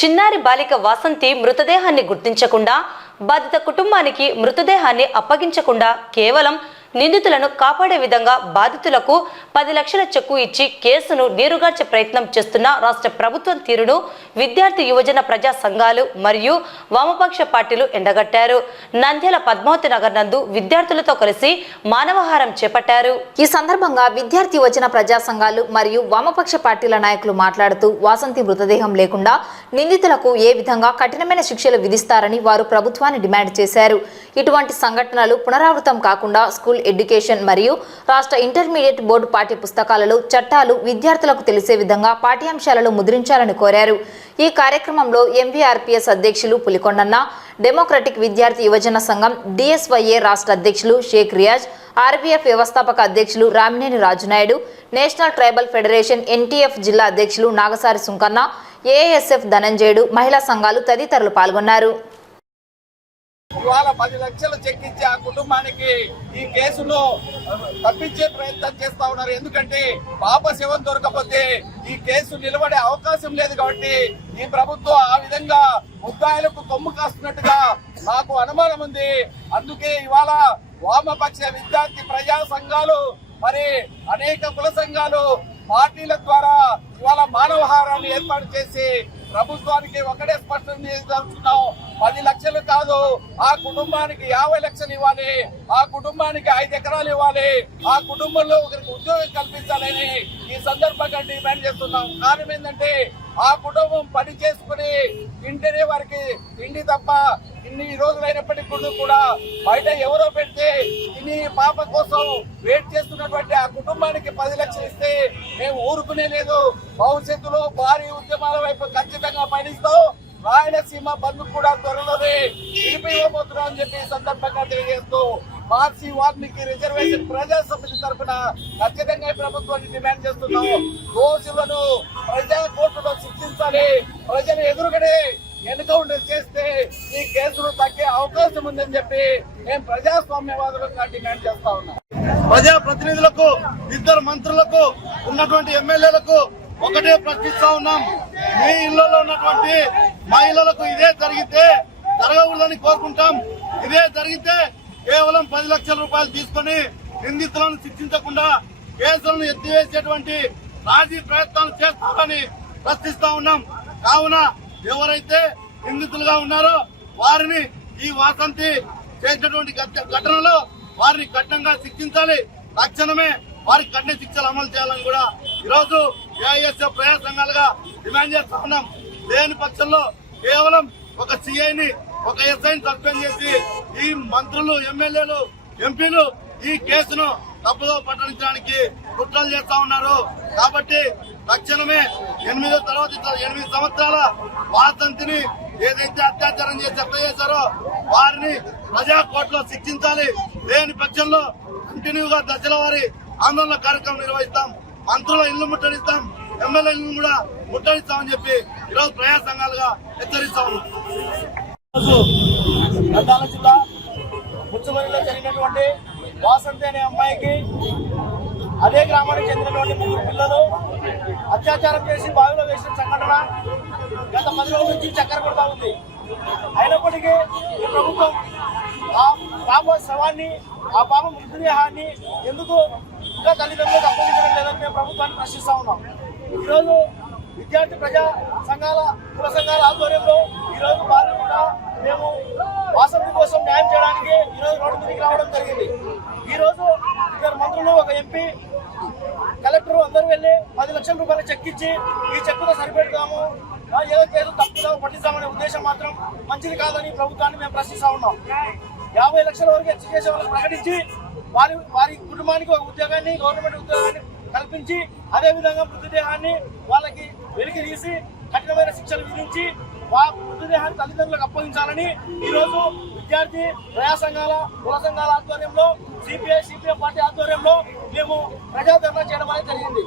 చిన్నారి బాలిక వాసంతి మృతదేహాన్ని గుర్తించకుండా బాధిత కుటుంబానికి మృతదేహాన్ని అప్పగించకుండా కేవలం నిందితులను కాపాడే విధంగా బాధితులకు 10 లక్షల చెక్కు ఇచ్చి కేసును నీరుగార్చే ప్రయత్నం చేస్తున్న రాష్ట్ర ప్రభుత్వం తీరును విద్యార్థి యువజన ప్రజా సంఘాలు మరియు వామపక్ష పార్టీలు ఎండగట్టారు. నంద్యాల పద్మావతి నగర్ నందు విద్యార్థులతో కలిసి మానవహారం చేపట్టారు. ఈ సందర్భంగా విద్యార్థి యువజన ప్రజా సంఘాలు మరియు వామపక్ష పార్టీల నాయకులు మాట్లాడుతూ వాసంతి మృతదేహం లేకుండా నిందితులకు ఏ విధంగా కఠినమైన శిక్షలు విధిస్తారని వారు ప్రభుత్వాన్ని డిమాండ్ చేశారు. ఇటువంటి సంఘటనలు పునరావృతం కాకుండా స్కూల్ ఎడ్యుకేషన్ మరియు రాష్ట్ర ఇంటర్మీడియట్ బోర్డు పాఠ్య పుస్తకాలలో చట్టాలు విద్యార్థులకు తెలిసే విధంగా పాఠ్యాంశాలలో ముద్రించాలని కోరారు. ఈ కార్యక్రమంలో ఎంవీఆర్పీఎస్ అధ్యక్షులు పులికొండన్న, డెమోక్రటిక్ విద్యార్థి యువజన సంఘం డిఎస్వైఏ రాష్ట్ర అధ్యక్షులు షేక్ రియాజ్, ఆర్బీఎఫ్ వ్యవస్థాపక అధ్యక్షులు Ramineni Raju Naidu, national tribal federation NTF జిల్లా అధ్యక్షులు నాగసారి సుంకన్న, ఏఎస్ఎఫ్ ధనంజయుడు, మహిళా సంఘాలు తదితరులు పాల్గొన్నారు. ఇవాళ 10 లక్షలు చెక్కించి ఆ కుటుంబానికి ఈ కేసును తప్పించే ప్రయత్నం చేస్తా ఉన్నారు. ఎందుకంటే పాప శవం దొరకపోతే ఈ కేసు నిలబడే అవకాశం లేదు. కాబట్టి ఈ ప్రభుత్వం ఆ విధంగా ముద్దాయిలకు కొమ్ము కాస్తున్నట్టుగా నాకు అనుమానం ఉంది. అందుకే ఇవాళ వామపక్ష విద్యార్థి ప్రజా సంఘాలు మరి అనేక కుల సంఘాలు పార్టీల ద్వారా ఇవాళ మానవహారాన్ని ఏర్పాటు చేసి ప్రభుత్వానికి ఒకటే స్పష్టం చేస్తున్నాం. 10 లక్షలు కాదు, ఆ కుటుంబానికి 50 లక్షలు ఇవ్వాలి, ఆ కుటుంబానికి 5 ఎకరాలు ఇవ్వాలి, ఆ కుటుంబంలో ఒకరికి ఉద్యోగం కల్పించాలని ఈ సందర్భంగా డిమాండ్ చేస్తున్నాం. కారణం ఏంటంటే ఆ కుటుంబం పని చేసుకుని తింటేనే వారికి తిండి తప్ప ఇన్ని రోజులైనప్పటికీ కూడా బయట ఎవరో పెడితే ఇన్ని పాప కోసం వెయిట్ చేస్తున్నటువంటి ఆ కుటుంబానికి 10 లక్షలు ఇస్తే మేము ఊరుకునే లేదు. భవిష్యత్తులో భారీ ఉద్యమాల వైపు ఖచ్చితంగా పయనిస్తాం. రాయలసీమ బంధు కూడా త్వరలోనే నిలిపివ్వబోతున్నాం అని చెప్పి సందర్భంగా తెలియజేస్తూ మార్క్సీ వాల్మీకి రిజర్వేషన్ ప్రజా సమితి తరఫున ఖచ్చితంగా ప్రభుత్వాన్ని డిమాండ్ చేస్తున్నాం. దోషులను ప్రజా కోర్టులో శిక్షించాలి. ప్రజలు ఎదురుగడే ఎన్కౌంటర్ చేస్తే ఈ కేసులు తగ్గే అవకాశం ఉందని చెప్పి మేము ప్రజాస్వామ్యవాదులుగా డిమాండ్ చేస్తా ఉన్నాం. ప్రజా ప్రతినిధులకు, 2 మంత్రులకు, ఉన్నటువంటి ఎమ్మెల్యేలకు ఒకటే ప్రశ్నిస్తా ఉన్నాం. మీ ఇళ్లలో ఉన్నటువంటి మహిళలకు ఇదే జరిగితే జరగకూడదని కోరుకుంటాం. ఇదే జరిగితే కేవలం 10 లక్షల రూపాయలు తీసుకుని నిందితులను శిక్షించకుండా కేసులను ఎత్తివేసేటువంటి రాజీ ప్రయత్నాలు చేస్తారని ప్రశ్నిస్తా ఉన్నాం. కావున ఎవరైతే నిందితులుగా ఉన్నారో వారిని ఈ వాసంతి చేసినటువంటి ఘటనలో వారిని కఠినంగా శిక్షించాలి. తక్షణమే వారికి కఠిన శిక్షలు అమలు చేయాలని కూడా ఈరోజు ఏఐఎస్ఎఫ్ ప్రజా సంఘాలుగా డిమాండ్ చేస్తా ఉన్నాం. లేని పక్షంలో కేవలం ఒక సిఐని, ఒక ఎస్ఐని సస్పెండ్ చేసి ఈ మంత్రులు, ఎమ్మెల్యేలు, ఎంపీలు ఈ కేసును తప్పుదో పట్టడించడానికి కుట్రలు చేస్తా ఉన్నారు. కాబట్టి తక్షణమే 8 సంవత్సరాల వాసంతిని ఏదైతే అత్యాచారం చేసి హత్య చేశారో వారిని ప్రజా కోర్టులో శిక్షించాలి. లేని పక్షంలో కంటిన్యూగా దశల వారి ఆందోళన కార్యక్రమం నిర్వహిస్తాం. మంత్రుల ఇల్లు ముట్టడిస్తాం, ఎమ్మెల్యే ఇల్లు కూడా ముట్టడిస్తామని చెప్పి ఈరోజు ప్రజా సంఘాలుగా హెచ్చరిస్తా ఉన్నాం. నంద్యాల జిల్లా ముచ్చమరిలో జరిగినటువంటి వాసంతి అనే అమ్మాయికి అదే గ్రామానికి చెందినటువంటి 3 పిల్లలు అత్యాచారం చేసి బావిలో వేసిన సంఘటన గత 10 రోజుల నుంచి చక్కెర కొడతా ఉంది. అయినప్పటికీ ఈ ప్రభుత్వం ఆ పాప శవాన్ని, ఆ పాప మృతదేహాన్ని ఎందుకు ఇంకా తల్లిదండ్రులకు అప్పగించడం లేదని మేము ప్రభుత్వాన్ని ప్రశ్నిస్తా ఉన్నాం. ఈరోజు విద్యార్థి ప్రజా సంఘాల, కుల సంఘాల ఆధ్వర్యంలో ఈరోజు బాలిక మేము వాసంతి కోసం న్యాయం చేయడానికి ఈరోజు రోడ్డు మీదకి రావడం జరిగింది. ఈరోజు 2 మంత్రులు, ఒక ఎంపీ, కలెక్టర్ అందరూ వెళ్ళి 10 లక్షల రూపాయల చెక్ ఇచ్చి ఈ చెక్కుతో సరిపెడతాము, ఏదో కేసు తప్పుదో పట్టిస్తామనే ఉద్దేశం మాత్రం మంచిది కాదని ప్రభుత్వాన్ని మేము ప్రశ్నిస్తా ఉన్నాం. 50 లక్షల వరకు ఎడ్యుకేషన్ వాళ్ళకి ప్రకటించి వారి కుటుంబానికి ఒక ఉద్యోగాన్ని, గవర్నమెంట్ ఉద్యోగాన్ని కల్పించి అదేవిధంగా మృతదేహాన్ని వాళ్ళకి వెలికి తీసి కఠినమైన శిక్షలు విధించి మృతదేహాన్ని తల్లిదండ్రులకు అప్పగించాలని ఈరోజు విద్యార్థి ప్రజా సంఘాల, కుల సంఘాల ఆధ్వర్యంలో, సిపిఐ పార్టీ ఆధ్వర్యంలో మేము ప్రజాధర్నా చేయడం అనేది జరిగింది.